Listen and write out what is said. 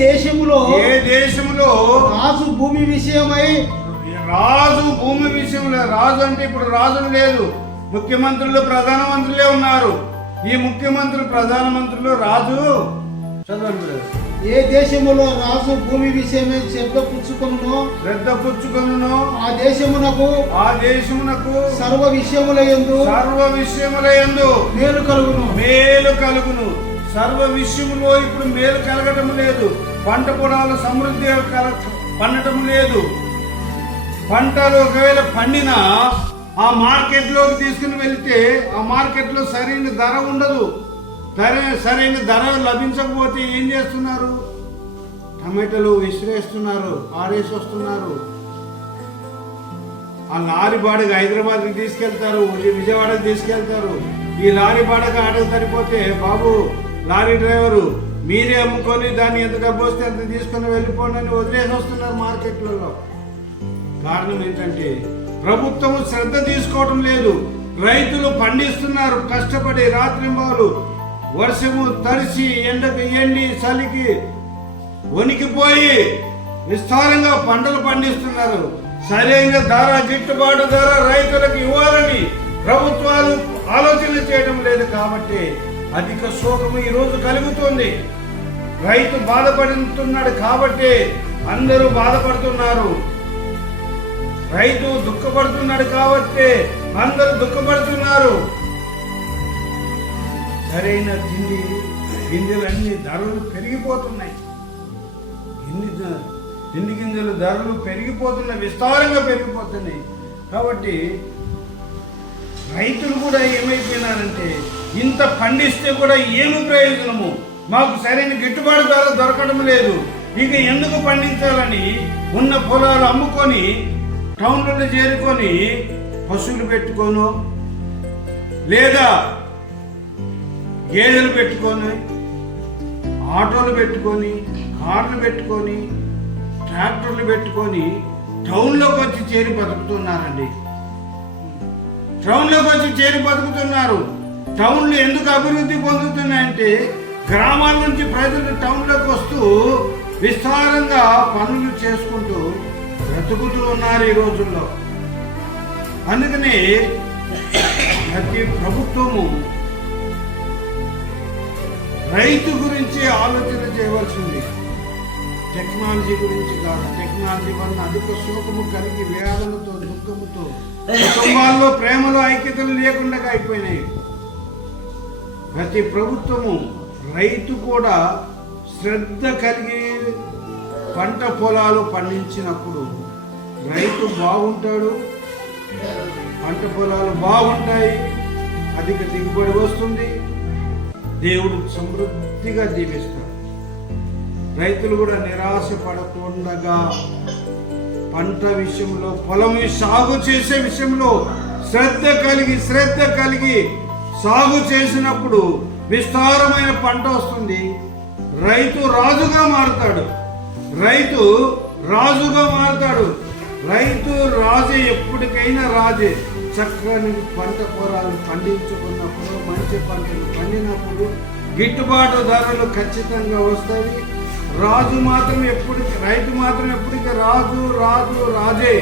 దేశములో రాజు భూమి విషయంలో రాజు అంటే ఇప్పుడు రాజులు లేదు, ముఖ్యమంత్రులు ప్రధానమంత్రులే ఉన్నారు. ఈ ముఖ్యమంత్రులు ప్రధానమంత్రులు రాజు చదవండి. ఏ దేశములో రాజు భూమి విషయమై శ్రద్ధ పుచ్చుకొనును ఆ దేశమునకు సర్వ విషయములయందు మేలు కలుగును. సర్వ విషయములో ఇప్పుడు మేలు కలగటం లేదు. పంట పొలాలు సమృద్ధి పండటం లేదు. పంటలు ఒకవేళ పండినా ఆ మార్కెట్లోకి తీసుకుని వెళితే ఆ మార్కెట్లో సరైన ధర ఉండదు. సరైన ధర లభించకపోతే ఏం చేస్తున్నారు? టమాటాలు విసిరేస్తున్నారు, ఆడేసి వస్తున్నారు. ఆ లారీ బాడగ హైదరాబాద్కి తీసుకెళ్తారు, విజయవాడకి తీసుకెళ్తారు. ఈ లారీ బాడగ ఆడకు సరిపోతే, బాబు లారీ డ్రైవరు మీరే అమ్ముకొని దాన్ని ఎంత డబ్బు వస్తే అంత తీసుకొని వెళ్ళిపోండి అని వదిలేసి వస్తున్నారు మార్కెట్లలో. కారణం ఏంటంటే ప్రభుత్వం శ్రద్ధ తీసుకోవటం లేదు. రైతులు పండిస్తున్నారు కష్టపడి, రాత్రింబాలు వర్షము తడిసి ఎండకు ఎండి చలికి వణికిపోయి విస్తారంగా పంటలు పండిస్తున్నారు. సరైన ధర, గిట్టుబాటు ధర రైతులకు ఇవ్వాలని ప్రభుత్వాలు ఆలోచన చేయడం లేదు. కాబట్టి అధిక శోకము ఈ రోజు కలుగుతుంది. రైతు బాధపడుతున్నాడు కాబట్టి అందరూ బాధపడుతున్నారు. రైతు దుఃఖపడుతున్నాడు కాబట్టి అందరూ దుఃఖపడుతున్నారు. సరైన తిండి గింజలన్నీ ధరలు పెరిగిపోతున్నాయి. తిండి గింజల ధరలు పెరిగిపోతున్నాయి, విస్తారంగా పెరిగిపోతున్నాయి. కాబట్టి రైతులు కూడా ఏమైపోయినారంటే, ఇంత పండిస్తే కూడా ఏమి ప్రయోజనము, మాకు సరైన గిట్టుబాటు ధర దొరకడం లేదు, ఇక ఎందుకు పండించాలని ఉన్న పొలాలు అమ్ముకొని టౌన్లలో చేరుకొని పశువులు పెట్టుకోను, లేదా గేదెలు పెట్టుకొని, ఆటోలు పెట్టుకొని, కార్లు పెట్టుకొని, ట్రాక్టర్లు పెట్టుకొని టౌన్లోకి వచ్చి చేరి బతుకుతున్నారండి. టౌన్లోకి వచ్చి చేరి బతుకుతున్నారు. టౌన్లు ఎందుకు అభివృద్ధి పొందుతున్నాయంటే, గ్రామాల నుంచి ప్రజలు టౌన్లోకి వస్తూ విస్తారంగా పనులు చేసుకుంటూ బ్రతుకుతూ ఉన్నారు ఈ రోజుల్లో. అందుకని ప్రతి ప్రభుత్వము రైతు గురించి ఆలోచన చేయవలసింది, టెక్నాలజీ గురించి కాదు. టెక్నాలజీ వలన అధిక శోకము కలిగి వేదనతో, దుఃఖముతో, కుటుంబాల్లో ప్రేమలో ఐక్యతలు లేకుండా అయిపోయినాయి. ప్రతి ప్రభుత్వము రైతు కూడా శ్రద్ధ కలిగి పంట పొలాలు పండించినప్పుడు రైతు బాగుంటాడు, పంట పొలాలు బాగుంటాయి, అధిక దిగుబడి వస్తుంది, దేవుడు సమృద్ధిగా దీవిస్తాడు. రైతులు కూడా నిరాశ పడకుండా పంట విషయంలో, పొలం సాగు చేసే విషయంలో శ్రద్ధ కలిగి సాగు చేసినప్పుడు విస్తారమైన పంట వస్తుంది. రైతు రాజుగా మారుతాడు. రైతు రాజే, ఎప్పటికైనా రాజే. చక్కని పంట పొలాలు పండించుకున్నప్పుడు, మంచి పంటలు పండినప్పుడు గిట్టుబాటు ధరలు ఖచ్చితంగా వస్తాయి. రైతు మాత్రం ఎప్పటికీ రాజే.